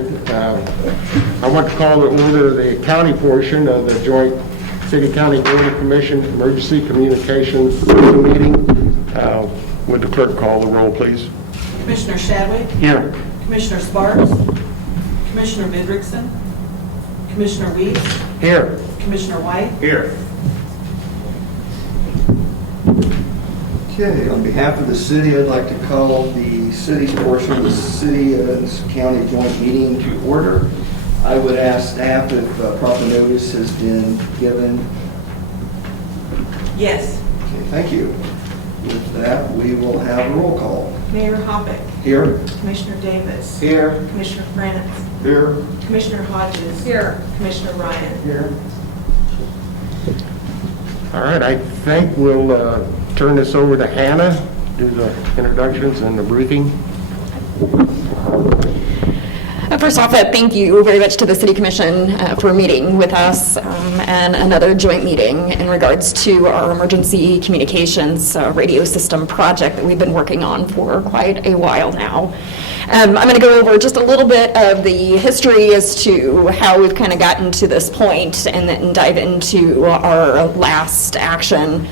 started. I want to call to order the county portion of the joint City-County Board of Commission Emergency Communications meeting. Would the clerk call the roll, please? Commissioner Shadwick? Here. Commissioner Sparks? Commissioner Vidrickson? Commissioner Weiss? Here. Commissioner White? Here. Okay, on behalf of the city, I'd like to call the city's portion of the city and county joint meeting to order. I would ask staff if proper notice has been given. Yes. Okay, thank you. With that, we will have a roll call. Mayor Hoppick? Here. Commissioner Davis? Here. Commissioner France? Here. Commissioner Hodges? Here. Commissioner Ryan? Here. All right, I think we'll turn this over to Hannah, do the introductions and the briefing. First off, thank you very much to the City Commission for meeting with us and another joint meeting in regards to our emergency communications radio system project that we've been working on for quite a while now. I'm going to go over just a little bit of the history as to how we've kind of gotten to this point and then dive into our last action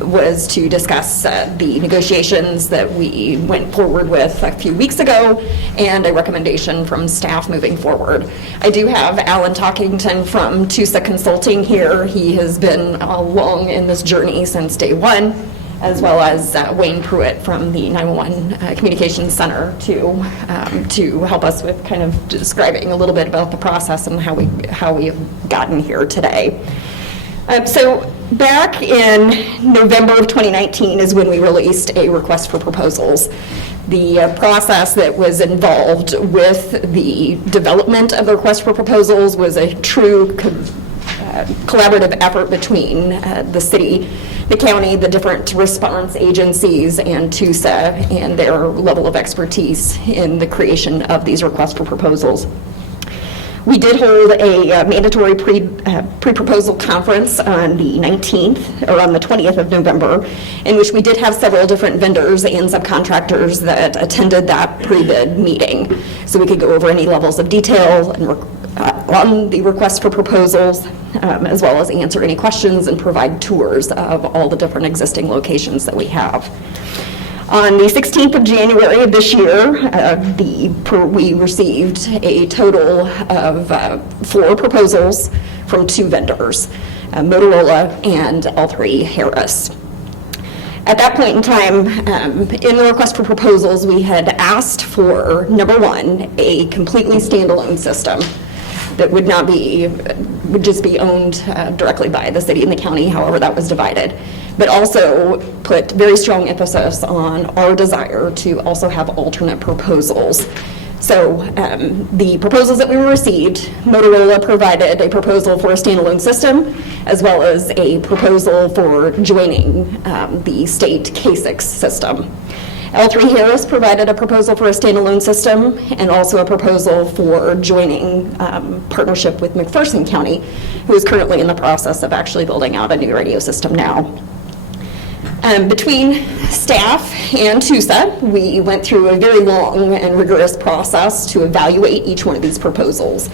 was to discuss the negotiations that we went forward with a few weeks ago and a recommendation from staff moving forward. I do have Alan Talkington from TUSA Consulting here. He has been along in this journey since day one, as well as Wayne Pruitt from the 911 Communications Center to help us with kind of describing a little bit about the process and how we have gotten here today. So back in November of 2019 is when we released a request for proposals. The process that was involved with the development of the request for proposals was a true collaborative effort between the city, the county, the different response agencies, and TUSA and their level of expertise in the creation of these requests for proposals. We did hold a mandatory pre-proposal conference on the 19th, or on the 20th of November, in which we did have several different vendors and subcontractors that attended that pre-bid meeting. So we could go over any levels of detail and on the request for proposals, as well as answer any questions and provide tours of all the different existing locations that we have. On the 16th of January of this year, we received a total of 4 proposals from 2 vendors, Motorola and L3 Harris. At that point in time, in the request for proposals, we had asked for, number 1, a completely standalone system that would just be owned directly by the city and the county, however that was divided, but also put very strong emphasis on our desire to also have alternate proposals. So the proposals that we received, Motorola provided a proposal for a standalone system, as well as a proposal for joining the state K6 system. L3 Harris provided a proposal for a standalone system and also a proposal for joining partnership with McPherson County, who is currently in the process of actually building out a new radio system now. Between staff and TUSA, we went through a very long and rigorous process to evaluate each one of these proposals.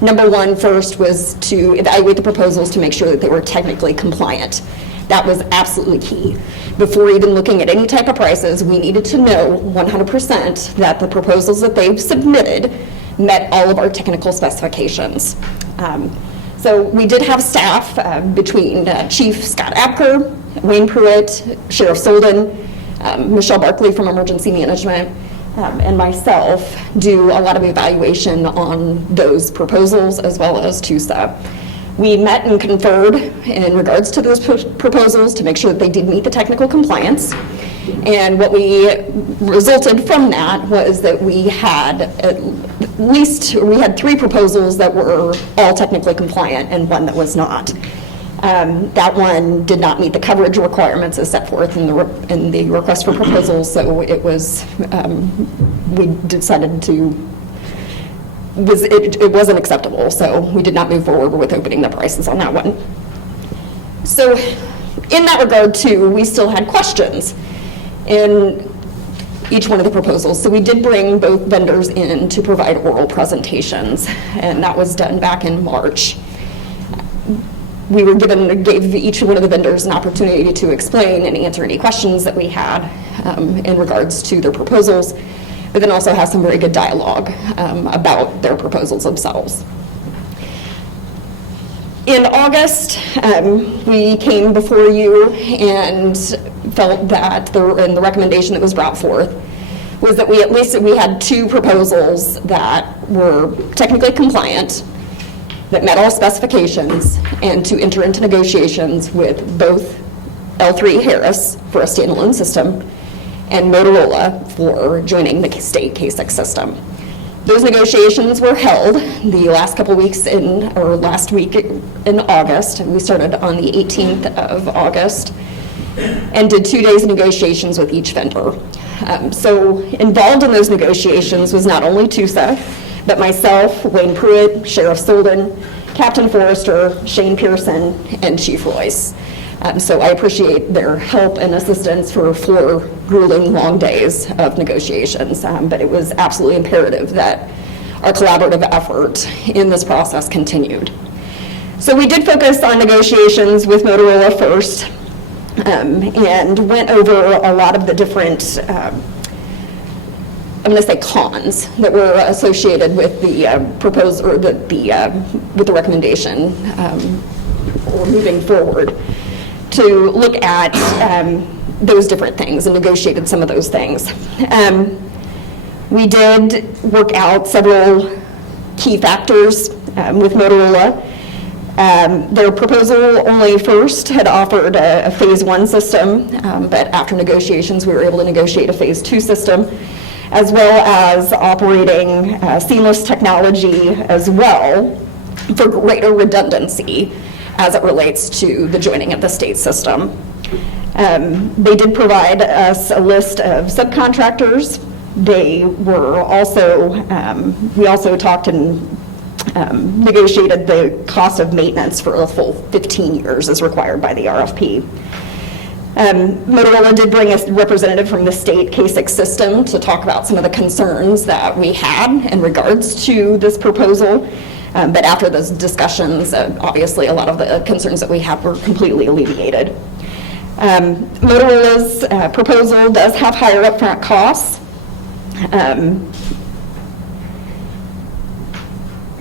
Number 1 first was to evaluate the proposals to make sure that they were technically compliant. That was absolutely key. Before even looking at any type of prices, we needed to know 100% that the proposals that they've submitted met all of our technical specifications. So we did have staff between Chief Scott Apker, Wayne Pruitt, Sheriff Solden, Michelle Barkley from Emergency Management, and myself do a lot of evaluation on those proposals as well as TUSA. We met and conferred in regards to those proposals to make sure that they did meet the technical compliance. And what we resulted from that was that we had we had 3 proposals that were all technically compliant and 1 that was not. That one did not meet the coverage requirements as set forth in the request for proposals, so it was, we decided to, it wasn't acceptable, so we did not move forward with opening the prices on that one. So in that regard too, we still had questions. And each one of the proposals. So we did bring both vendors in to provide oral presentations, and that was done back in March. We gave each one of the vendors an opportunity to explain and answer any questions that we had in regards to their proposals, but then also have some very good dialogue about their proposals themselves. In August, we came before you and felt that the recommendation that was brought forth was that we had two proposals that were technically compliant, that met all specifications, and to enter into negotiations with both L3 Harris for a standalone system and Motorola for joining the state K6 system. Those negotiations were held the last couple weeks last week in August. We started on the 18th of August and did 2 days of negotiations with each vendor. So involved in those negotiations was not only TUSA, but myself, Wayne Pruitt, Sheriff Solden, Captain Forrester, Shane Pearson, and Chief Royce. So I appreciate their help and assistance for 4 grueling long days of negotiations, but it was absolutely imperative that our collaborative effort in this process continued. So we did focus on negotiations with Motorola first, and went over a lot of the different, I'm going to say cons that were associated with the proposal, or with the recommendation, or moving forward, to look at those different things and negotiated some of those things. We did work out several key factors with Motorola. Their proposal only first had offered a phase 1 system, but after negotiations we were able to negotiate a phase 2 system, as well as operating seamless technology as well for greater redundancy as it relates to the joining of the state system. They did provide us a list of subcontractors. They were also, we also talked and negotiated the cost of maintenance for a full 15 years as required by the RFP. Motorola did bring a representative from the state K6 system to talk about some of the concerns that we had in regards to this proposal. But after those discussions, obviously a lot of the concerns that we had were completely alleviated. Motorola's proposal does have higher upfront costs.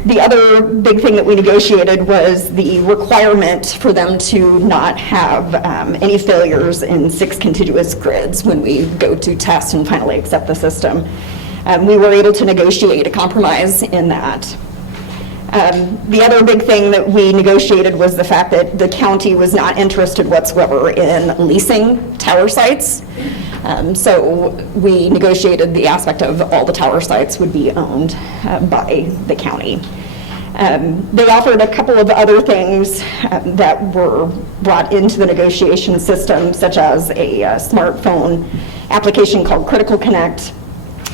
The other big thing that we negotiated was the requirement for them to not have any failures in 6 contiguous grids when we go to test and finally accept the system. We were able to negotiate a compromise in that. The other big thing that we negotiated was the fact that the county was not interested whatsoever in leasing tower sites. So we negotiated the aspect of all the tower sites would be owned by the county. They offered a couple of other things that were brought into the negotiation system, such as a smartphone application called Critical Connect,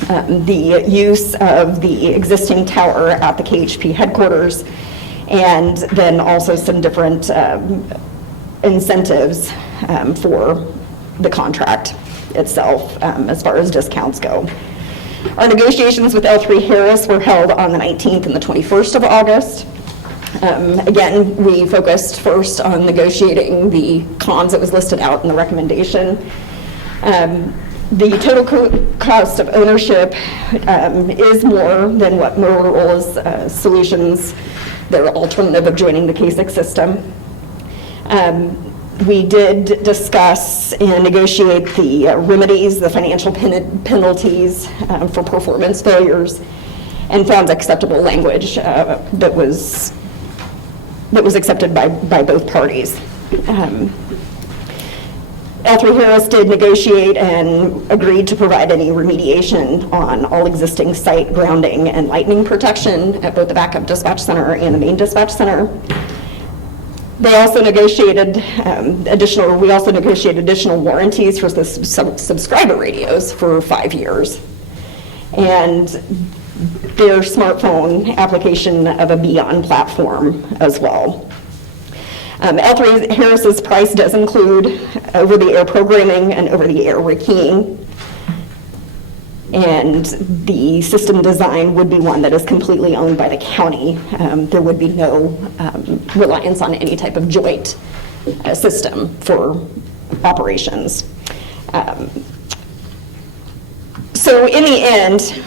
the use of the existing tower at the KHP headquarters, and then also some different incentives for the contract itself as far as discounts go. Our negotiations with L3 Harris were held on the 19th and the 21st of August. Again, we focused first on negotiating the cons that was listed out in the recommendation. The total cost of ownership is more than what Motorola's solutions, their alternative of joining the K6 system. We did discuss and negotiate the remedies, the financial penalties for performance failures, and found acceptable language that was accepted by both parties. L3 Harris did negotiate and agreed to provide any remediation on all existing site grounding and lightning protection at both the backup dispatch center and the main dispatch center. They also negotiated additional warranties for the subscriber radios for 5 years, and their smartphone application of a Beyond platform as well. L3 Harris's price does include over-the-air programming and over-the-air rekeying. And the system design would be one that is completely owned by the county. There would be no reliance on any type of joint system for operations. So in the end,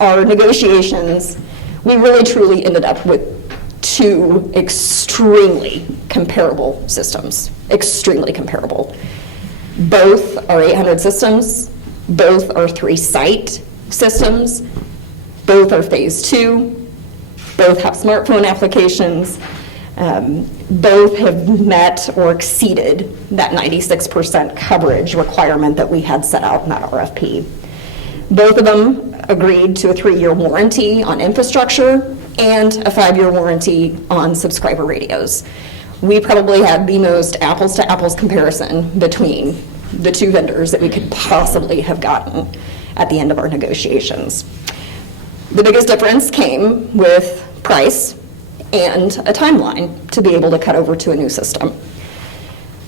our negotiations, we really truly ended up with two extremely comparable systems, extremely comparable. Both are 800 systems, both are 3-site systems, both are phase 2, both have smartphone applications, both have met or exceeded that 96% coverage requirement that we had set out in that RFP. Both of them agreed to a 3-year warranty on infrastructure and a 5-year warranty on subscriber radios. We probably had the most apples-to-apples comparison between the two vendors that we could possibly have gotten at the end of our negotiations. The biggest difference came with price and a timeline to be able to cut over to a new system.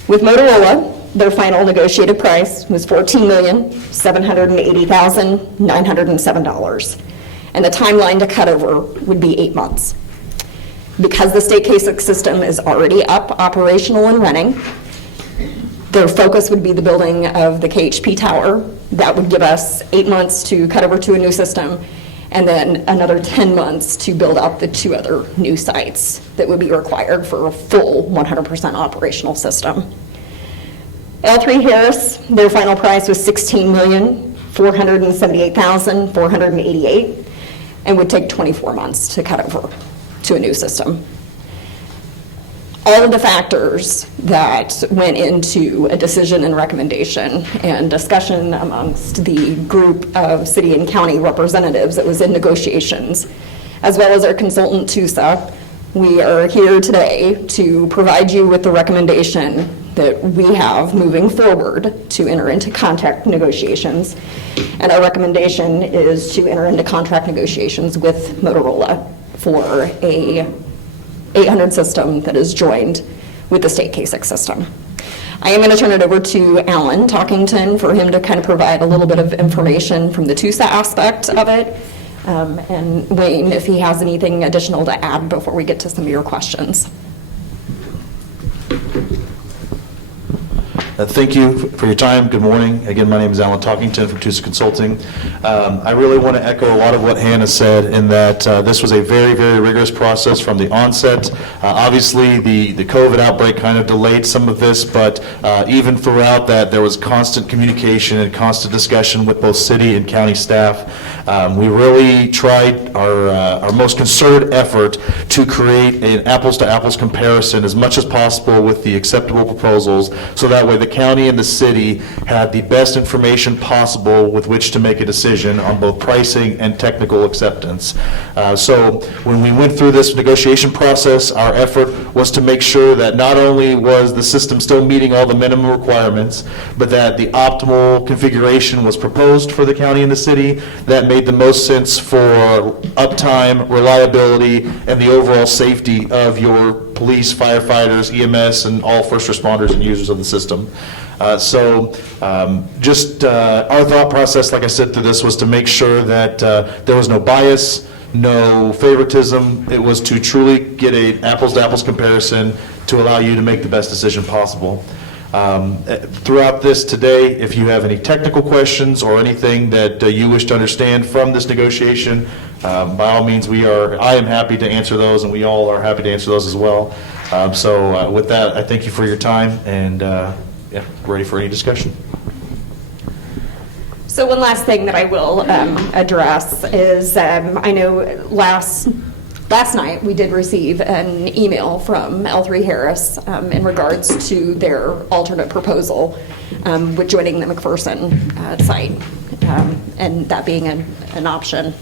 With Motorola, their final negotiated price was $14,780,907, and the timeline to cut over would be 8 months. Because the state CASIC system is already up, operational, and running, their focus would be the building of the KHP tower. That would give us 8 months to cut over to a new system, and then another 10 months to build out the 2 other new sites that would be required for a full 100% operational system. L3 Harris, their final price was $16,478,488, and would take 24 months to cut over to a new system. All of the factors that went into a decision and recommendation and discussion amongst the group of city and county representatives that was in negotiations, as well as our consultant TUSA, we are here today to provide you with the recommendation that we have moving forward to enter into contract negotiations. And our recommendation is to enter into contract negotiations with Motorola for a 800 system that is joined with the state CASIC system. I am going to turn it over to Alan Talkington for him to kind of provide a little bit of information from the TUSA aspect of it. And Wayne, if he has anything additional to add before we get to some of your questions. Thank you for your time. Good morning. Again, my name is Alan Talkington from TUSA Consulting. I really want to echo a lot of what Hannah said in that this was a very, very rigorous process from the onset. Obviously, the COVID outbreak kind of delayed some of this, but even throughout that, there was constant communication and constant discussion with both city and county staff. We really tried our most concerted effort to create an apples-to-apples comparison as much as possible with the acceptable proposals, so that way the county and the city had the best information possible with which to make a decision on both pricing and technical acceptance. So when we went through this negotiation process, our effort was to make sure that not only was the system still meeting all the minimum requirements, but that the optimal configuration was proposed for the county and the city that made the most sense for uptime, reliability, and the overall safety of your police, firefighters, EMS, and all first responders and users of the system. Our thought process, like I said, through this was to make sure that there was no bias, no favoritism. It was to truly get an apples-to-apples comparison to allow you to make the best decision possible. Throughout this today, if you have any technical questions or anything that you wish to understand from this negotiation, by all means, I am happy to answer those, and we all are happy to answer those as well. So with that, I thank you for your time, and ready for any discussion. So one last thing that I will address is I know last night we did receive an email from L3 Harris in regards to their alternate proposal with joining the McPherson site and that being an option.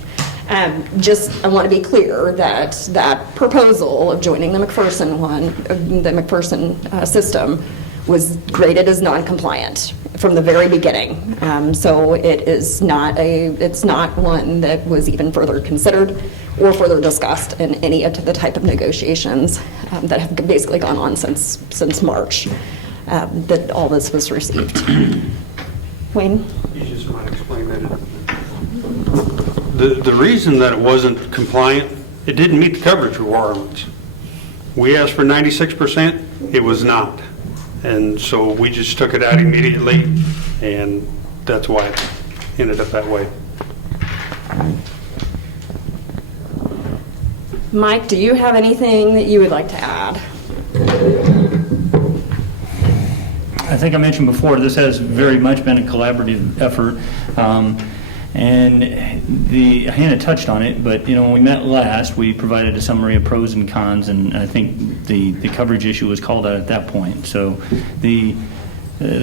I want to be clear that that proposal of joining the McPherson system was graded as non-compliant from the very beginning. So it's not one that was even further considered or further discussed in any of the type of negotiations that have basically gone on since March that all this was received. Wayne? You just might explain that The reason that it wasn't compliant, it didn't meet the coverage requirements. We asked for 96%, it was not. And so we just took it out immediately, and that's why it ended up that way. Mike, do you have anything that you would like to add? I think I mentioned before, this has very much been a collaborative effort. And Hannah touched on it, but when we met last, we provided a summary of pros and cons, and I think the coverage issue was called out at that point. So the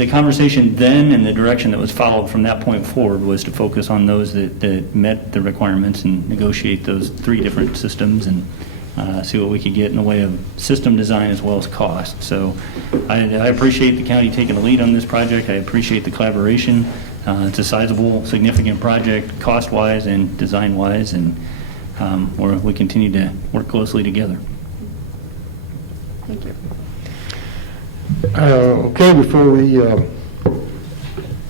conversation then and the direction that was followed from that point forward was to focus on those that met the requirements and negotiate those 3 different systems and see what we could get in the way of system design as well as cost. So I appreciate the county taking the lead on this project. I appreciate the collaboration. It's a sizable, significant project, cost-wise and design-wise, and we continue to work closely together. Thank you. Okay, before we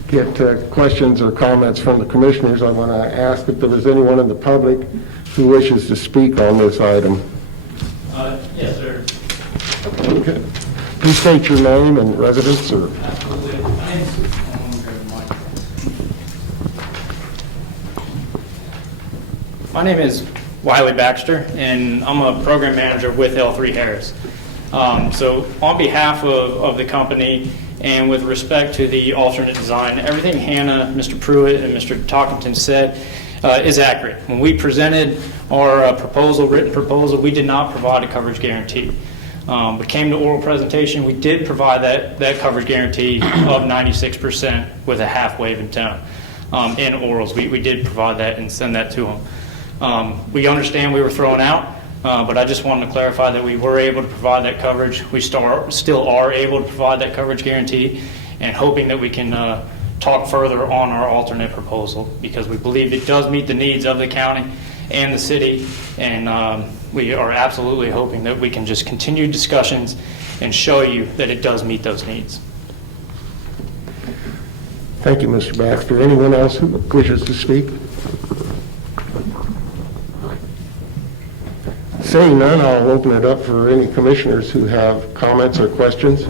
get questions or comments from the commissioners, I want to ask if there is anyone in the public who wishes to speak on this item. Yes, sir. Okay. Please state your name and residence, or... Absolutely. My name is Wily Baxter, and I'm a program manager with L3 Harris. So on behalf of the company and with respect to the alternate design, everything Hannah, Mr. Pruitt, and Mr. Talkington said is accurate. When we presented our written proposal, we did not provide a coverage guarantee. We came to oral presentation, we did provide that coverage guarantee of 96% with a half wave antenna. In orals, we did provide that and send that to them. We understand we were thrown out, but I just wanted to clarify that we were able to provide that coverage. We still are able to provide that coverage guarantee, and hoping that we can talk further on our alternate proposal, because we believe it does meet the needs of the county and the city, and we are absolutely hoping that we can just continue discussions and show you that it does meet those needs. Thank you, Mr. Baxter. Anyone else who wishes to speak? Seeing none, I'll open it up for any commissioners who have comments or questions.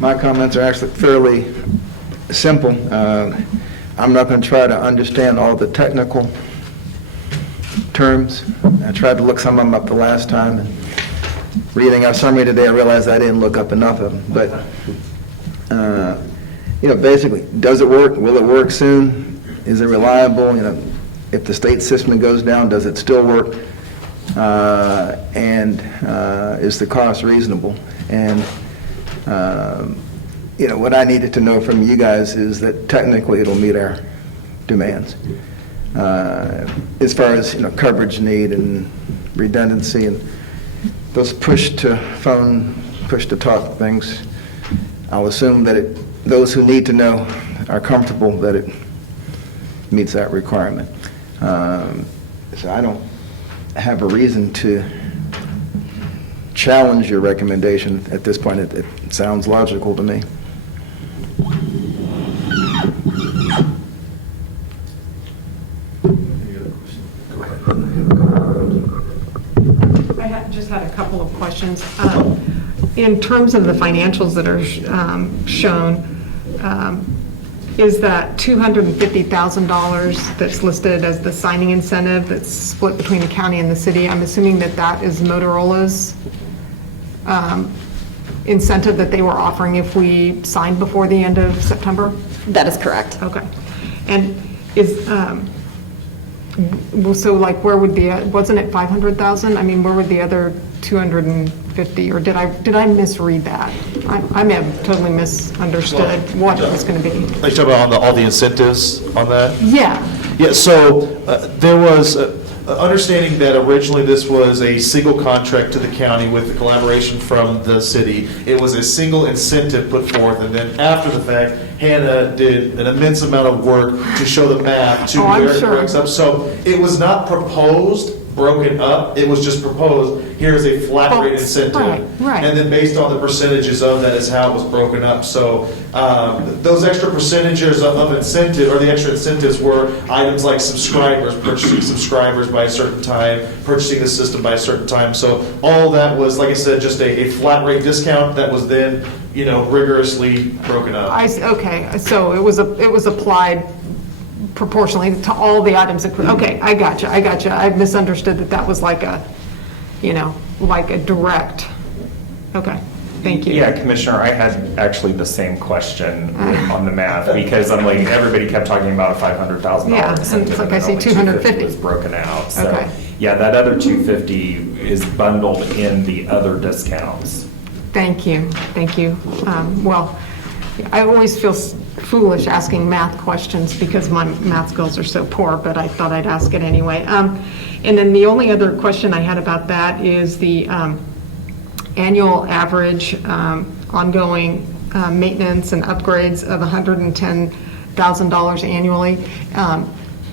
My comments are actually fairly simple. I'm not going to try to understand all the technical terms. I tried to look some of them up the last time, and reading our summary today, I realized I didn't look up enough of them. But basically, does it work? Will it work soon? Is it reliable? If the state system goes down, does it still work? And is the cost reasonable? And what I needed to know from you guys is that technically it'll meet our demands. As far as coverage need and redundancy and those push-to-phone, push-to-talk things, I'll assume that those who need to know are comfortable that it meets that requirement. So I don't have a reason to challenge your recommendation at this point. It sounds logical to me. I just had a couple of questions. In terms of the financials that are shown, is that $250,000 that's listed as the signing incentive that's split between the county and the city? I'm assuming that is Motorola's incentive that they were offering if we signed before the end of September? That is correct. Okay. And is, so like where would wasn't it 500,000? I mean, where would the other 250, or did I misread that? I may have totally misunderstood what it was going to be. Are you talking about all the incentives on that? Yeah. Yeah, so there was understanding that originally this was a single contract to the county with the collaboration from the city. It was a single incentive put forth, and then after the fact, Hannah did an immense amount of work to show the math to where it breaks up. So it was not proposed broken up. It was just proposed, here's a flat rate incentive. Right. And then based on the percentages of that is how it was broken up. So those extra percentages of incentive, or the extra incentives were items like subscribers, purchasing subscribers by a certain time, purchasing the system by a certain time. So all that was, like I said, just a flat rate discount that was then, rigorously broken up. Okay, so it was applied proportionally to all the items. Okay, I gotcha. I misunderstood that was like a, like a direct. Okay, thank you. Yeah, Commissioner, I had actually the same question on the math, because I'm like, everybody kept talking about a $500,000 Yeah, incentive. it's like and I then see only 250 was broken out. So, Okay. yeah, that other 250 is bundled in the other discounts. Thank you. Well, I always feel foolish asking math questions because my math skills are so poor, but I thought I'd ask it anyway. And then the only other question I had about that is the annual average ongoing maintenance and upgrades of $110,000 annually.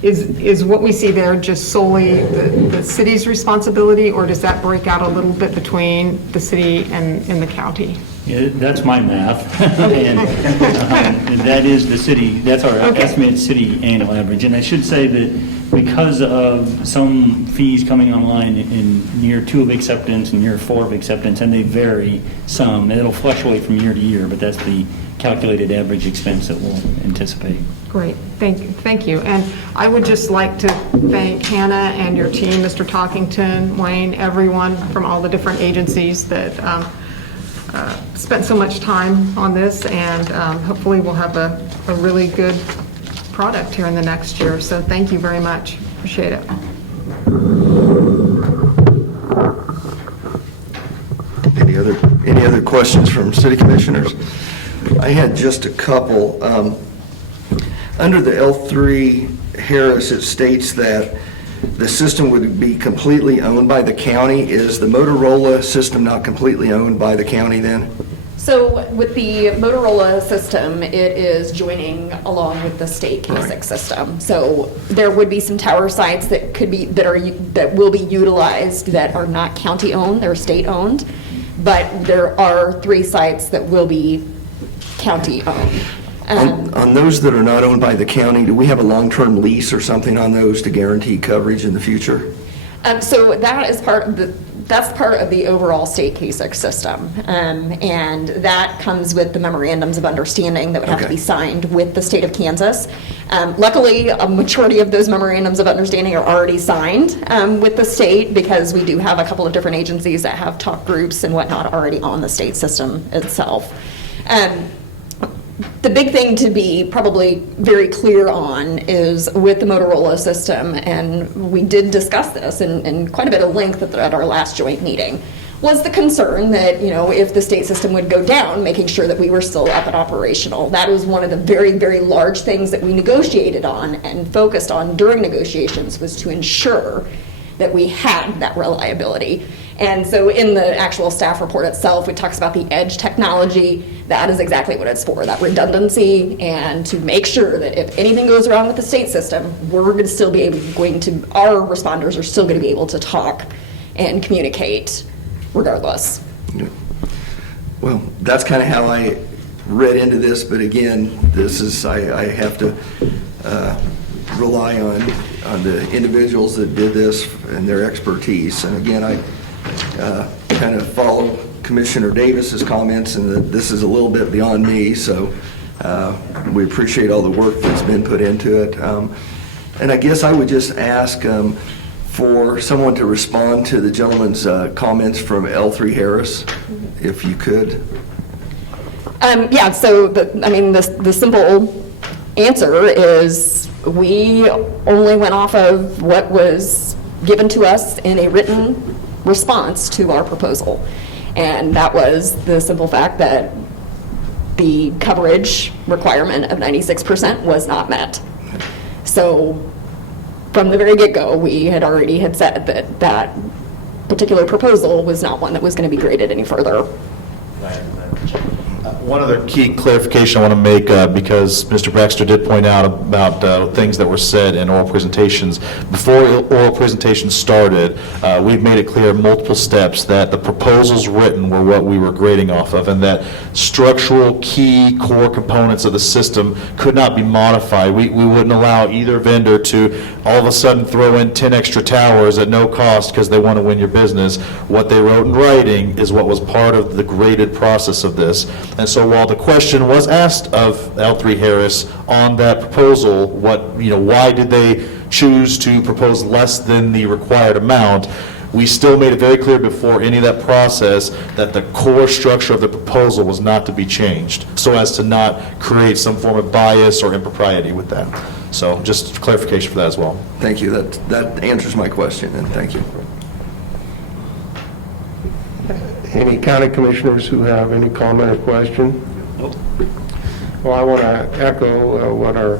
Is what we see there just solely the city's responsibility, or does that break out a little bit between the city and the county? Yeah, that's my math, and that is the city, that's our estimated city annual average. And I should say that because of some fees coming online in year 2 of acceptance and year 4 of acceptance, and they vary some, it'll fluctuate from year to year, but that's the calculated average expense that we'll anticipate. Great, thank you. And I would just like to thank Hannah and your team, Mr. Talkington, Wayne, everyone from all the different agencies that spent so much time on this, and hopefully we'll have a really good product here in the next year. So thank you very much. Appreciate it. Any other questions from city commissioners? I had just a couple. Under the L3 Harris, it states that the system would be completely owned by the county. Is the Motorola system not completely owned by the county then? So with the Motorola system, it is joining along with the state KSIC system. So there would be some tower sites that will be utilized that are not county owned, they're state owned, but there are 3 sites that will be county owned. On those that are not owned by the county, do we have a long-term lease or something on those to guarantee coverage in the future? So that is that's part of the overall state KSIC system. And that comes with the memorandums of understanding that would have to be signed with the state of Kansas. Luckily, a majority of those memorandums of understanding are already signed with the state, because we do have a couple of different agencies that have talk groups and whatnot already on the state system itself. The big thing to be probably very clear on is with the Motorola system, and we did discuss this in quite a bit of length at our last joint meeting, was the concern that, if the state system would go down, making sure that we were still up and operational. That was one of the very, very large things that we negotiated on and focused on during negotiations, was to ensure that we had that reliability. And so in the actual staff report itself, it talks about the edge technology. That is exactly what it's for, that redundancy, and to make sure that if anything goes wrong with the state system, we're going to still be our responders are still going to be able to talk and communicate regardless. Well, that's kind of how I read into this, but again, this is, I have to rely on the individuals that did this and their expertise. And again, I kind of follow Commissioner Davis's comments, and that this is a little bit beyond me, so we appreciate all the work that's been put into it. And I guess I would just ask for someone to respond to the gentleman's comments from L3 Harris, if you could. Yeah, so the simple answer is we only went off of what was given to us in a written response to our proposal. And that was the simple fact that the coverage requirement of 96% was not met. So from the very get-go, we had already said that that particular proposal was not one that was going to be graded any further. One other key clarification I want to make, because Mr. Baxter did point out about things that were said in oral presentations. Before oral presentations started, we've made it clear in multiple steps that the proposals written were what we were grading off of, and that structural key core components of the system could not be modified. We wouldn't allow either vendor to all of a sudden throw in 10 extra towers at no cost because they want to win your business. What they wrote in writing is what was part of the graded process of this. And so while the question was asked of L3 Harris on that proposal, why did they choose to propose less than the required amount, we still made it very clear before any of that process that the core structure of the proposal was not to be changed, so as to not create some form of bias or impropriety with that. So just clarification for that as well. Thank you. That answers my question, and thank you. Any county commissioners who have any comment or question? Well, I want to echo what our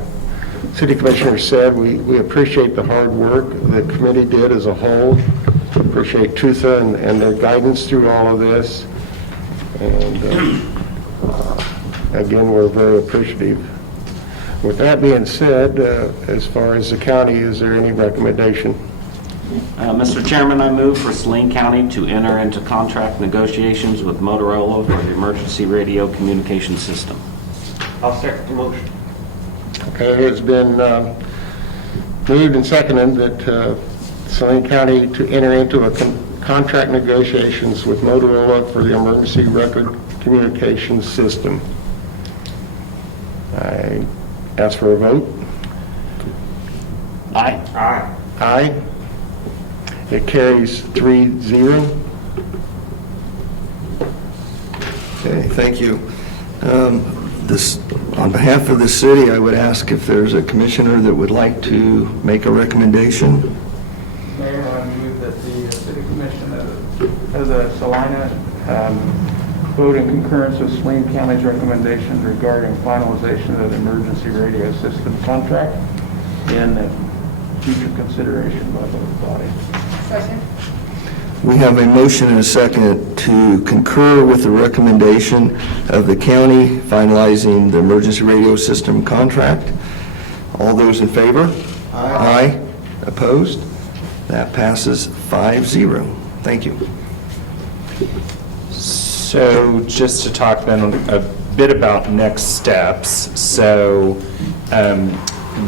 city commissioner said. We appreciate the hard work the committee did as a whole. Appreciate TUSA and their guidance through all of this. And again, we're very appreciative. With that being said, as far as the county, is there any recommendation? Mr. Chairman, I move for Saline County to enter into contract negotiations with Motorola for the emergency radio communication system. I'll second the motion. Okay, it's been moved and seconded that Saline County to enter into a contract negotiations with Motorola for the emergency record communications system. I ask for a vote. Aye. Aye. Aye. It carries 3-0. Okay, thank you. On behalf of the city, I would ask if there's a commissioner that would like to make a recommendation. Mayor, I move that the City Commission of the Salina vote in concurrence with Saline County's recommendations regarding finalization of the emergency radio system contract and future consideration by both bodies. Second. We have a motion and a second to concur with the recommendation of the county finalizing the emergency radio system contract. All those in favor? Aye. Opposed? That passes 5-0. Thank you. So just to talk then a bit about next steps. So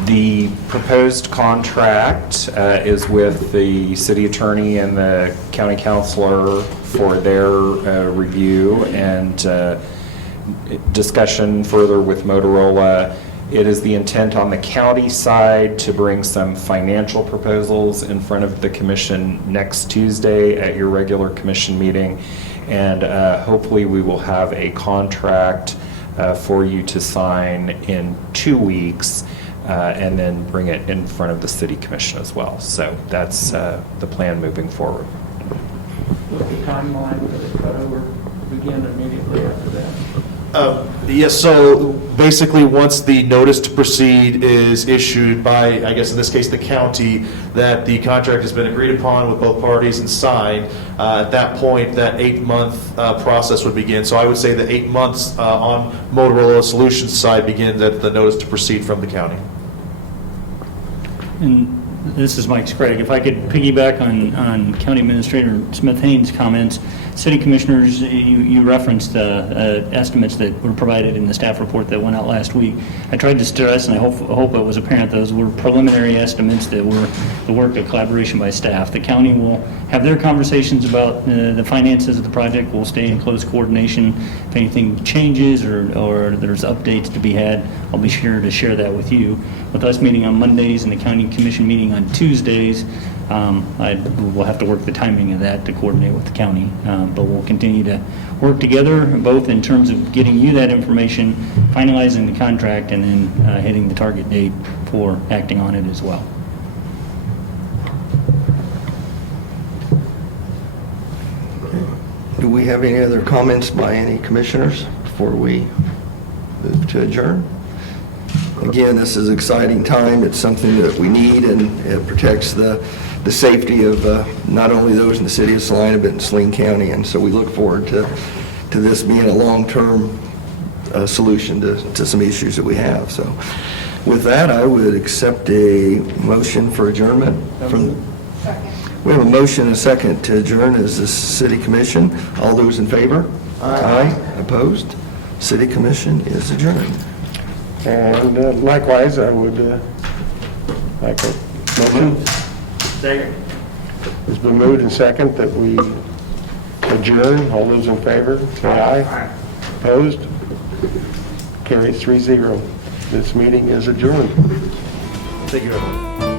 the proposed contract is with the city attorney and the county councilor for their review and discussion further with Motorola. It is the intent on the county side to bring some financial proposals in front of the commission next Tuesday at your regular commission meeting. And hopefully we will have a contract for you to sign in 2 weeks and then bring it in front of the city commission as well. So that's the plan moving forward. Will the timeline for the cutover begin immediately after that? Yes, so basically, once the notice to proceed is issued by, I guess in this case, the county, that the contract has been agreed upon with both parties and signed, at that point, that 8-month process would begin. So I would say the 8 months on Motorola Solutions side begins at the notice to proceed from the county. And this is Mike Sprague. If I could piggyback on County Administrator Smith-Haynes' comments, City Commissioners, you referenced estimates that were provided in the staff report that went out last week. I tried to stress, and I hope it was apparent, those were preliminary estimates that were the work of collaboration by staff. The county will have their conversations about the finances of the project. We'll stay in close coordination. If anything changes or there's updates to be had, I'll be sure to share that with you. With us meeting on Mondays and the County Commission meeting on Tuesdays, we'll have to work the timing of that to coordinate with the county, but we'll continue to work together, both in terms of getting you that information, finalizing the contract, and then hitting the target date for acting on it as well. Do we have any other comments by any commissioners before we move to adjourn? Again, this is an exciting time. It's something that we need, and it protects the safety of not only those in the city of Salina, but in Saline County. And so we look forward to this being a long-term a solution to some issues that we have. So with that, I would accept a motion for adjournment from... We have a motion and a second to adjourn as the city commission. All those in favor? Aye. Opposed? City commission is adjourned. And likewise, I would like a motion. Second. It's been moved and second that we adjourn. All those in favor, say aye. Opposed? Carries 3-0. This meeting is adjourned. Thank you, everyone.